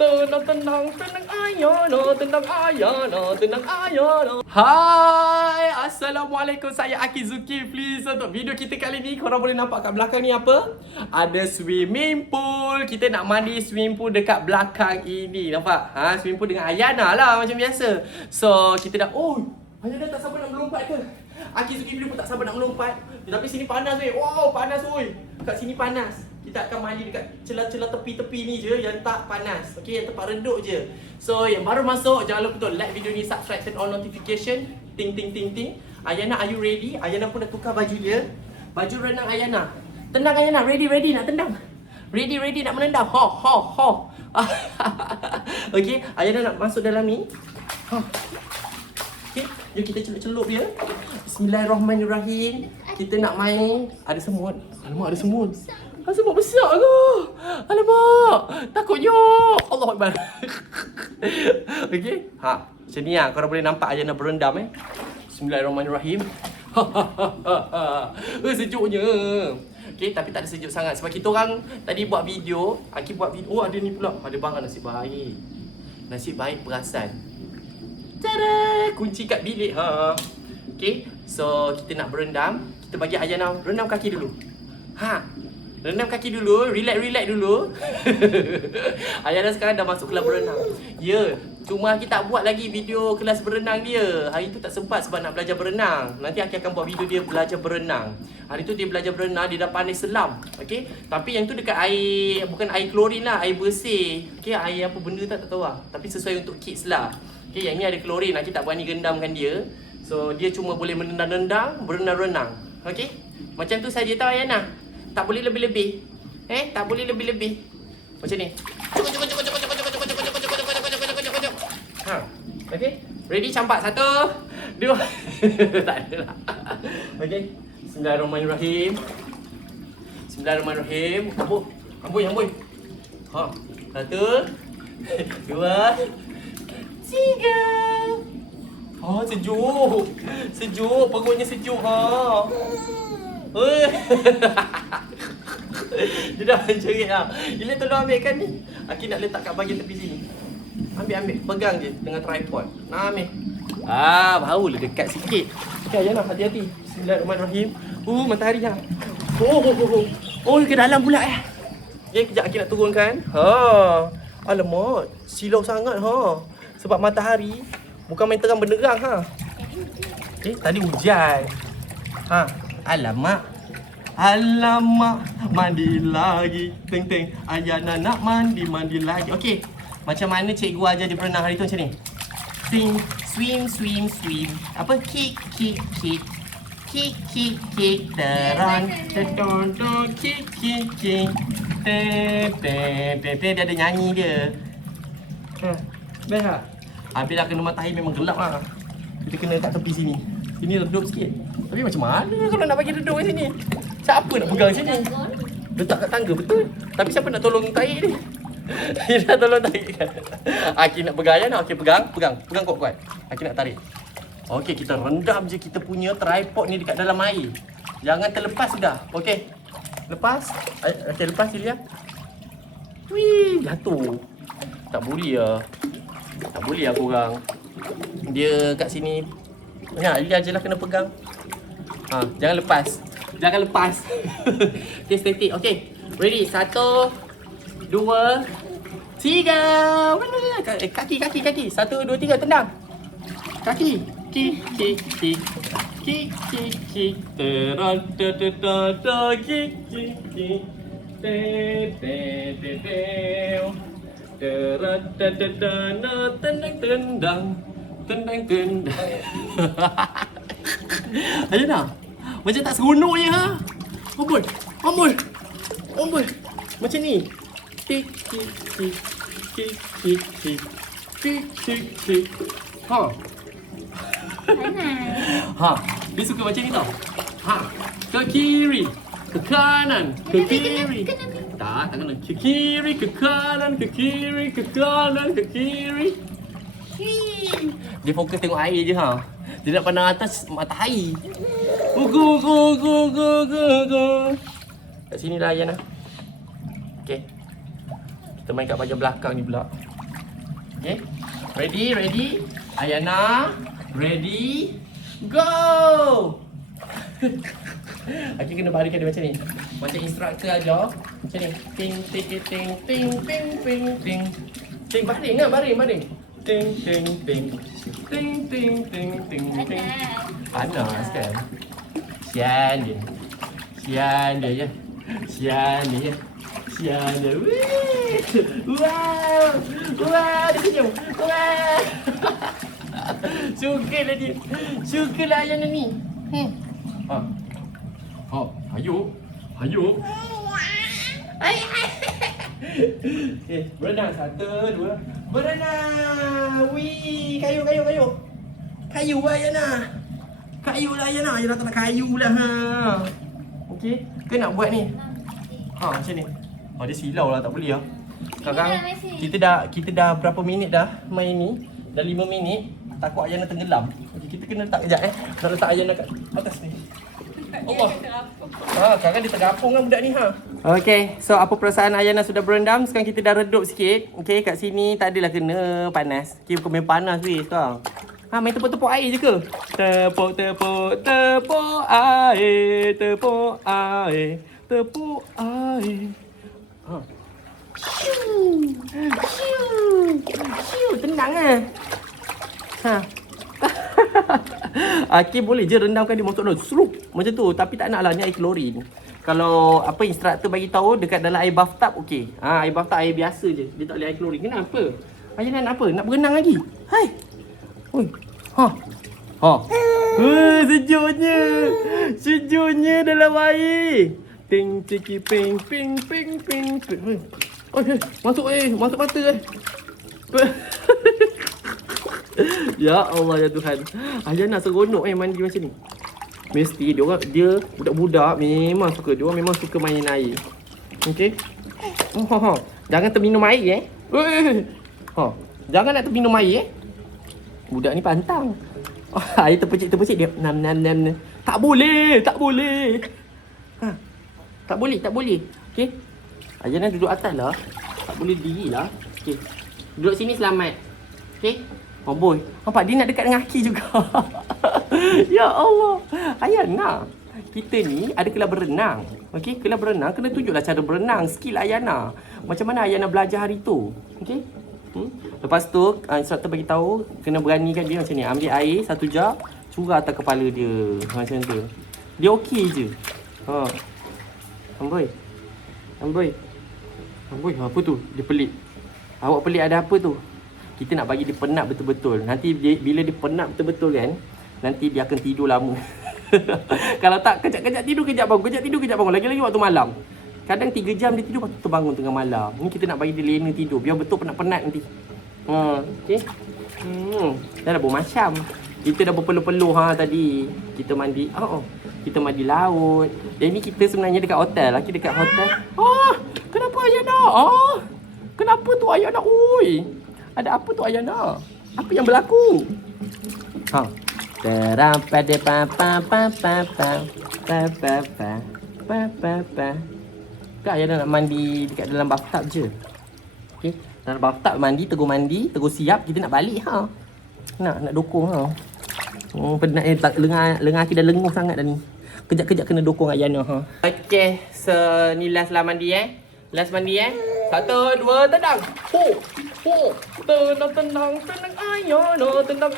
Tenang ayana, tenang ayana, tenang ayana. Hai, Assalamualaikum. Saya Aki Zulkifli. So, untuk video kita kali ni, korang boleh nampak kat belakang ni apa? Ada swimming pool. Kita nak mandi swimming pool dekat belakang ini. Nampak? Swimming pool dengan Ayana lah macam biasa. So, kita dah... Oh, Ayana tak sabar nak melompat ke? Aki Zulkifli pun tak sabar nak melompat. Tapi sini panas weh. Wow, panas weh. Kat sini panas. Kita akan mandi dekat celah-celah tepi-tepi ni je yang tak panas. Okey, yang tempat redup je. So, yang baru masuk, jangan lupa untuk like video ni, subscribe, turn on notification. Ting ting ting ting. Ayana, are you ready? Ayana pun dah tukar baju dia. Baju renang Ayana. Tendang Ayana, ready nak tendang. Ready nak menendang. Ho. Okey, Ayana nak masuk dalam ni. Okey, jom kita celup-celup dia. Bismillahirrahmanirrahim. Kita nak main. Ada semut. Alamak, ada semut. Semut besar ke? Alamak, takutnya. Allah Akbar. Okey. Macam ni lah. Korang boleh nampak Ayana berendam Bismillahirrahmanirrahim. Sejuknya. Okey, tapi tak ada sejuk sangat. Sebab kita orang tadi buat video. Aki buat video. Oh, ada ni pula. Ada bang, nasib baik. Nasib baik perasan. Tada! Kunci kat bilik. Okey. So, kita nak berendam. Kita bagi Ayana rendam kaki dulu. Rendam kaki dulu, relax dulu. Ayana sekarang dah masuk kelas berenang. Ya, cuma Aki tak buat lagi video kelas berenang dia. Hari tu tak sempat sebab nak belajar berenang. Nanti Aki akan buat video dia belajar berenang. Hari tu dia belajar berenang, dia dah pandai selam. Okey, tapi yang tu dekat air, bukan air klorin lah, air bersih. Okey, air apa benda tak tahu lah. Tapi sesuai untuk kids lah. Okey, yang ni ada klorin, Aki tak berani gendamkan dia. So, dia cuma boleh menendang-nendang, berenang-renang. Okey, macam tu saja tau Ayana. Tak boleh lebih-lebih. Tak boleh lebih-lebih. Macam ni. Okey. Ready, campak. 1, 2. Tak ada lah. Okey. Bismillahirrahmanirrahim. Bismillahirrahmanirrahim. Amboi. 1, 2, 3. Sejuk. Perutnya sejuk. Dia dah menjerit lah. Ila tolong ambilkan ni. Aki nak letak kat bahagian tepi sini. Ambil. Pegang je dengan tripod. Ambil. Barulah dekat sikit. Okay, Ayana, hati-hati. Bismillahirrahmanirrahim. Matahari lah. Ke dalam pula kejap Aki nak turunkan. Alamak, silau sangat sebab matahari bukan main terang benderang tadi hujan. Alamak, mandi lagi. Teng. Ayana nak mandi lagi. Okey. Macam mana cikgu ajar dia berenang hari tu macam ni? Swim. Apa? Kick. Teran. Kick. Dia ada nyanyi dia. Best tak? Habislah kena matahari memang gelap lah. Kita kena kat tepi sini. Sini redup sikit. Tapi macam mana kalau nak bagi redup kat sini? Siapa nak pegang sini? Letak kat tangga, betul. Tapi siapa nak tolong tarik ni? Dia nak tolong tarik kan? Aki nak pegang Ayana. Okey, pegang kuat-kuat. Aki nak tarik. Okey, kita rendam je kita punya tripod ni dekat dalam air. Jangan terlepas dah. Okey. Lepas. Okey, lepas Ilya. Jatuh. Tak boleh lah korang. Dia kat sini. Ilya je lah kena pegang. Jangan lepas. Okay, static. Okay, ready. 1, 2, 3. Kaki. 1, 2, 3, tendang. Kaki. Kick. Teran. Tendang. Ayana, macam tak seronok je Amboi. Macam ni. Kick. Dia suka macam ni tau. Ke kiri, ke kanan, ke kiri. Tak kena. Ke kiri, ke kanan, ke kiri, ke kanan, ke kiri. Dia fokus tengok air je Dia nak pandang atas matahari. Go. Kat sini lah Ayana. Okay. Kita main kat bahagian belakang ni pula. Okay. Ready? Ayana, ready, go! Aki kena baringkan dia macam ni. Macam instructor ajar. Macam ni. Ting, ting, ting, ting, ting, ting, ting. Ting, baring lah, baring. Ting, ting, ting. Ting, ting, ting, ting, ting. Panas kan? Sian dia ya. Sian dia. Wow, dia senyum. Wow. Sukalah dia. Sukalah Ayana ni. Ayo. Berenang. 1, 2. Berenang. Wih, kayu. Kayu Ayana. Ayana tak nak kayu lah ha. Okey, ke nak buat ni? Macam ni. Dia silau lah, tak boleh lah. Sekarang kita dah berapa minit dah main ni? Dah 5 minit. Takut Ayana tenggelam. Okay, kita kena letak kejap Nak letak Ayana kat atas ni. Allah. Sekarang dia tergapung kan budak ni ha. Okay, so apa perasaan Ayana sudah berendam? Sekarang kita dah redup sikit. Okay, kat sini tak adalah kena panas. Okay, bukan main panas weh sekarang. Main tepuk-tepuk air je ke? Tepuk air. Tepuk air. Shoo. Tenang lah. Aki boleh je rendamkan dia masuk dalam slup macam tu, tapi tak naklah ni air klorin. Kalau instruktor bagi tahu dekat dalam air bathtub okey. Air bathtub air biasa je. Dia tak boleh air klorin. Kenapa? Ayana nak apa? Nak berenang lagi? Hai. Oi. Sejuknya dalam air. Ting ciki ping. Masuk mata Ya Allah ya Tuhan. Ayana seronok mandi macam ni. Mesti dia budak-budak memang suka main air. Okey. Jangan terminum air Jangan nak terminum air Budak ni pantang. Air terpecik dia nam. Tak boleh. Tak boleh. Okey. Ayana duduk atas lah. Tak boleh diri lah. Okey. Duduk sini selamat. Okey. Boy. Nampak dia nak dekat dengan Aki juga. Ya Allah. Ayana, kita ni ada kelab berenang. Okey, kelab berenang kena tunjuklah cara berenang, skill Ayana. Macam mana Ayana belajar hari tu. Okey. Lepas tu instruktor bagi tahu kena beranikan dia macam ni. Ambil air 1 jug, curah atas kepala dia. Macam tu. Dia okey je. Amboi, apa tu? Dia pelik. Awak pelik ada apa tu? Kita nak bagi dia penat betul-betul. Nanti bila dia penat betul-betul kan, nanti dia akan tidur lama. Kalau tak, kejap-kejap tidur, kejap bangun. Lagi-lagi waktu malam. Kadang 3 jam dia tidur, lepas tu terbangun tengah malam. Ni kita nak bagi dia lena tidur, biar betul penat-penat nanti. Okay. Dah bermacam. Kita dah berpeluh-peluh tadi. Kita mandi. Kita mandi laut. Yang ni kita sebenarnya dekat hotel. Laki dekat hotel. Kenapa Ayana? Kenapa tu Ayana? Oi. Ada apa tu Ayana? Apa yang berlaku? Terampada Kak Ayana nak mandi dekat dalam bathtub je. Okey, dalam bathtub mandi, terus siap kita nak balik Nak dokong penat lengan kita dah lenguh sangat dah ni. Kejap-kejap kena dokong Ayana Okey, so ni last lah mandi Last mandi 1, 2, tendang. Tendang Ayana, tendang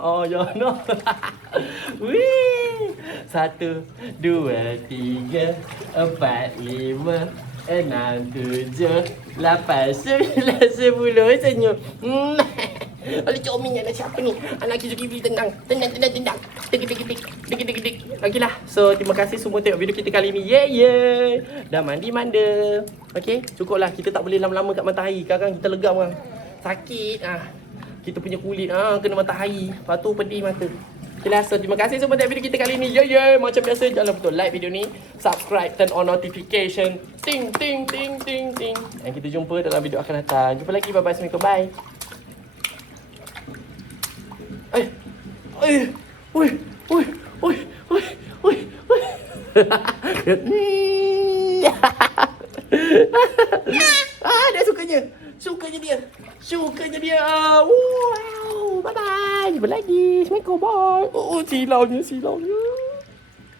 Ayana. Wih. 1, 2, 3, 4, 5, 6, 7, 8, 9, 10. Senyum. Oleh coming anak siapa ni? Anak Kizuki tendang. Dik. Okeylah. So terima kasih semua tengok video kita kali ni. Dah mandi-manda. Okey, cukuplah. Kita tak boleh lama-lama kat matahari. Sekarang kita legam kan. Sakit kita punya kulit kena matahari. Lepas tu pedih mata. Okeylah. So terima kasih semua tengok video kita kali ni. Macam biasa jangan lupa like video ni, subscribe, turn on notification. Ting. Dan kita jumpa dalam video akan datang. Jumpa lagi. Bye-bye. Assalamualaikum. Bye. Oi. Sukanya dia. Sukanya dia. Wow. Bye-bye. Jumpa lagi. Assalamualaikum. Bye. Oh, silaunya.